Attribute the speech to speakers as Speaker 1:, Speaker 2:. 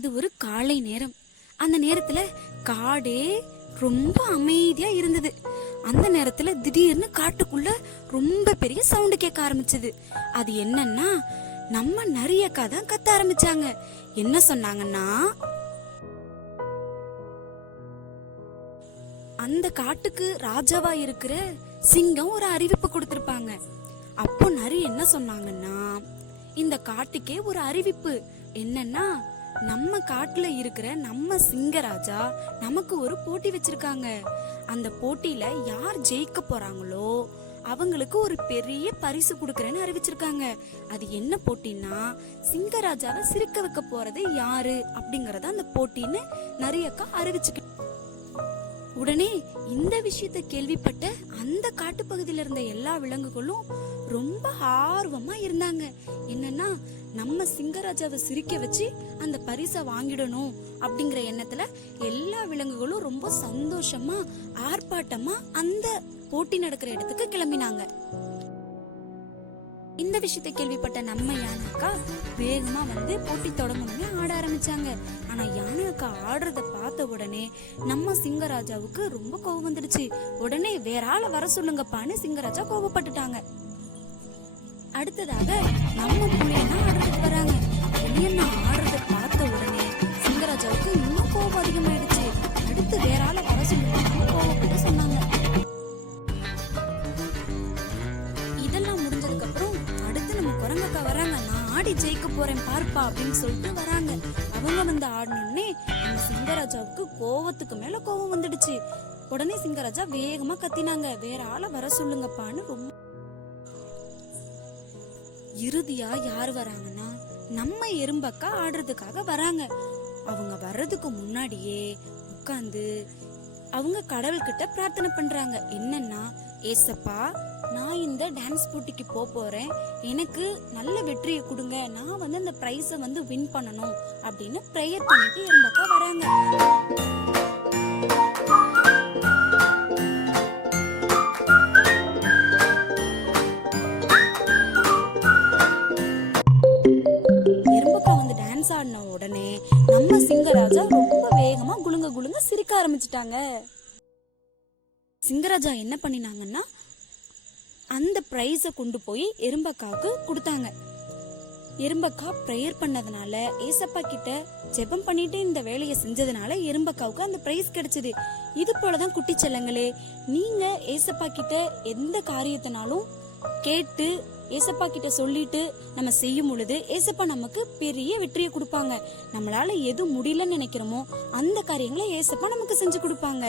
Speaker 1: இது ஒரு காலை நேரம். அந்த நேரத்துல காடே ரொம்ப அமைதியா இருந்தது. அந்த நேரத்துல திடீர்னு காட்டுக்குள்ள ரொம்ப பெரிய சவுண்டு கேட்க ஆரம்பிச்சது. அது என்னன்னா நம்ம நிறைய தான் கத்த ஆரம்பிச்சாங்க. என்ன சொன்னாங்கன்னா அந்த காட்டுக்கு ராஜாவா இருக்கிற சிங்கம் ஒரு அறிவிப்பு கொடுத்திருப்பாங்க. அப்போ நரி என்ன சொன்னாங்கன்னா இந்த காட்டுக்கே ஒரு அறிவிப்பு. என்னன்னா நம்ம காட்டுல இருக்கிற நம்ம சிங்கராஜா நமக்கு ஒரு போட்டி வச்சிருக்காங்க. அந்த போட்டியில யார் ஜெயிக்க போறாங்களோ அவங்களுக்கு ஒரு பெரிய பரிசு கொடுக்கறேன்னு அறிவிச்சிருக்காங்க. அது என்ன போட்டின்னா சிங்கராஜாவை சிரிக்க வைக்க போறது யாரு அப்படிங்கறத அந்த போட்டின்னு நிறையக்கா அறிவிச்சுக்க உடனே இந்த விஷயத்த கேள்விப்பட்ட அந்த காட்டுப்பகுதியில இருந்த எல்லா விலங்குகளும் ரொம்ப ஆர்வமா இருந்தாங்க. என்னன்னா நம்ம சிங்கராஜாவை சிரிக்க வச்சு அந்த பரிசை வாங்கிடணும் அப்படிங்கிற எண்ணத்துல எல்லா விலங்குகளும் ரொம்ப சந்தோஷமா ஆர்ப்பாட்டமா அந்த போட்டி நடக்கிற இடத்துக்கு கிளம்பினாங்க. இந்த விஷயத்தை கேள்விப்பட்ட நம்ம யானைக்கா வேகமா வந்து போட்டி தொடங்கணும்னு ஆட ஆரம்பிச்சாங்க. ஆனா யானைக்கா ஆடுறத பார்த்த உடனே நம்ம சிங்கராஜாவுக்கு ரொம்ப கோவம் வந்துடுச்சு. உடனே வேற ஆளை வர சொல்லுங்கப்பான்னு சிங்கராஜா கோவப்பட்டுட்டாங்க. அடுத்ததாக நம்ம புலியண்ணா ஆடுறதுக்கு வராங்க? புலியண்ணா ஆடுறத பார்த்த உடனே சிங்கராஜாவுக்கு இன்னும் கோபம் அதிகமாயிடுச்சு. அடுத்து வேற ஆளை வர சொல்லுங்கப்பான்னு கோவப்பட்டு சொன்னாங்க. இதெல்லாம் முடிஞ்சதுக்கு அப்புறம் அடுத்து நம்ம குரங்கக்கா வராங்க. நான் ஆடி ஜெயிக்க போறேன் பார்ப்பா அப்படின்னு சொல்லிட்டு வராங்க. அவங்க வந்து ஆடணுன்னே நம்ம சிங்கராஜாவுக்கு கோவத்துக்கு மேல கோவம் வந்துடுச்சு. உடனே சிங்கராஜா வேகமா கத்தினாங்க. வேற ஆளை வர சொல்லுங்கப்பான்னு ரொம்ப இறுதியா யார் வராங்கன்னா நம்ம எறும்பக்கா ஆடுறதுக்காக வராங்க. அவங்க வர்றதுக்கு முன்னாடியே உட்காந்து அவங்க கடவுள்கிட்ட பிரார்த்தனை பண்றாங்க. என்னன்னா ஏசப்பா நான் இந்த டான்ஸ் போட்டிக்கு போக போறேன். எனக்கு நல்ல வெற்றியை கொடுங்க. நான் வந்து அந்த ப்ரைஸை வந்து வின் பண்ணணும். அப்படின்னு ப்ரேயர் பண்ணிட்டு எறும்பக்கா வராங்க. டான்ஸ் ஆடின உடனே நம்ம சிங்கராஜா ரொம்ப வேகமா குலுங்க குலுங்க சிரிக்க ஆரம்பிச்சிட்டாங்க. சிங்கராஜா என்ன பண்ணினாங்கன்னா அந்த ப்ரைஸை கொண்டு போய் எறும்பக்காவுக்கு கொடுத்தாங்க. எறும்பக்கா ப்ரேயர் பண்ணதுனால ஏசப்பா கிட்ட ஜெபம் பண்ணிட்டு இந்த வேலையை செஞ்சதுனால எறும்பக்காவுக்கு அந்த பிரைஸ் கிடைச்சது. இது போலதான் குட்டி செல்லங்களே நீங்க ஏசப்பா கிட்ட எந்த காரியத்தினாலும் கேட்டு ஏசப்பா கிட்ட சொல்லிட்டு நம்ம செய்யும் பொழுது ஏசப்பா நமக்கு பெரிய வெற்றியை கொடுப்பாங்க. நம்மளால எது முடியலன்னு நினைக்கிறோமோ அந்த காரியங்களை ஏசப்பா நமக்கு செஞ்சு கொடுப்பாங்க.